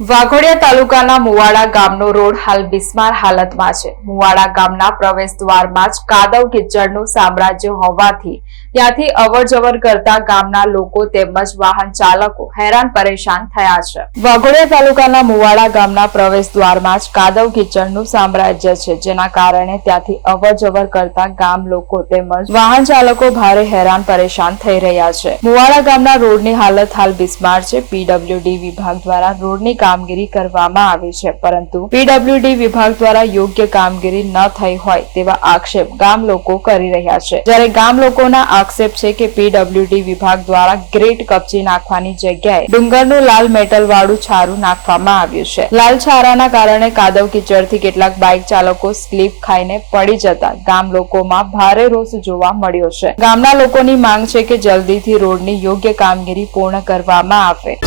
વાઘોડિયા તાલુકાના મુવાડા ગામનો રોડ હાલ બિસ્માર હાલતમાં છે। મુવાડા ગામના પ્રવેશ દ્વારમાં જ કાદવ કીચડનું સામ્રાજ્ય હોવાથી ત્યાંથી અવરજવર કરતા ગામના લોકો તેમજ વાહન ચાલકો હેરાન પરેશાન થયા છે। વાઘોડિયા તાલુકાના મુવાડા ગામના પ્રવેશ દ્વારમાં જ કાદવ કીચડનું સામ્રાજ્ય છે, જેના કારણે ત્યાંથી અવરજવર કરતા ગામ લોકો તેમજ વાહન ચાલકો ભારે હેરાન પરેશાન થઈ રહ્યા છે। મુવાડા ગામના રોડની હાલત હાલ બિસ્માર છે। પીડબ્લ્યુડી વિભાગ દ્વારા રોડની કામગીરી કરવામાં આવી છે, પરંતુ પીડબ્લ્યુડી વિભાગ દ્વારા યોગ્ય કામગીરી ન થઈ હોય તેવા આક્ષેપ ગામ લોકો કરી રહ્યા છે। જ્યારે ગામ લોકોના આક્ષેપ છે કે પીડબ્લ્યુડી વિભાગ દ્વારા ગ્રેટ કપચી નાખવાની જગ્યાએ ડુંગરનું લાલ મેટલ વાળું છારું નાખવામાં આવ્યું છે। લાલ છારાના કારણે કાદવ કીચડથી કેટલાક બાઇક ચાલકો સ્લીપ ખાઈને પડી જતા ગામ લોકોમાં ભારે રોષ જોવા મળ્યો છે। ગામના લોકોની માંગ છે કે જલ્દીથી રોડની યોગ્ય કામગીરી પૂર્ણ કરવામાં આવે।